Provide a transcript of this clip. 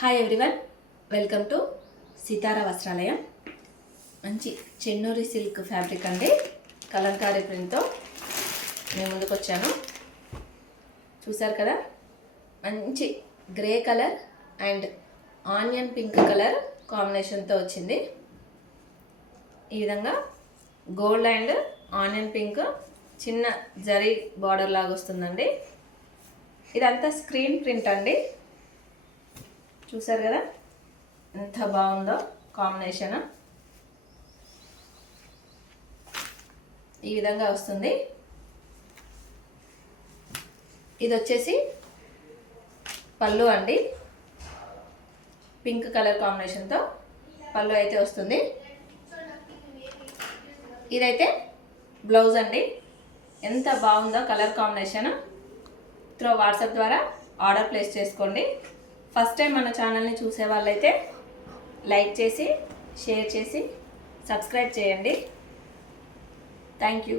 Hi everyone, welcome to సితారా వస్త్రాలయం. మంచి Chennuri silk fabric అండి, కలంకారీ ప్రింట్తో నేను ముందుకు వచ్చాను. చూసారు కదా, మంచి grey colour and onion pink colour కాంబినేషన్తో వచ్చింది. ఈ విధంగా గోల్డ్ అండ్ ఆనియన్ పింక్ చిన్న జరీ బార్డర్ లాగా వస్తుందండి. ఇదంతా స్క్రీన్ ప్రింట్ అండి. చూసారు కదా ఎంత బాగుందో కాంబినేషన్. ఈ విధంగా వస్తుంది. ఇది వచ్చేసి పళ్ళు అండి, పింక్ కలర్ కాంబినేషన్తో పళ్ళు అయితే వస్తుంది. ఇదైతే బ్లౌజ్ అండి. ఎంత బాగుందో కలర్ కాంబినేషన్. త్రూ వాట్సాప్ ద్వారా ఆర్డర్ ప్లేస్ చేసుకోండి. ఫస్ట్ టైం మన ఛానల్ని చూసే వాళ్ళైతే లైక్ చేసి, షేర్ చేసి, సబ్స్క్రైబ్ చేయండి. Thank you.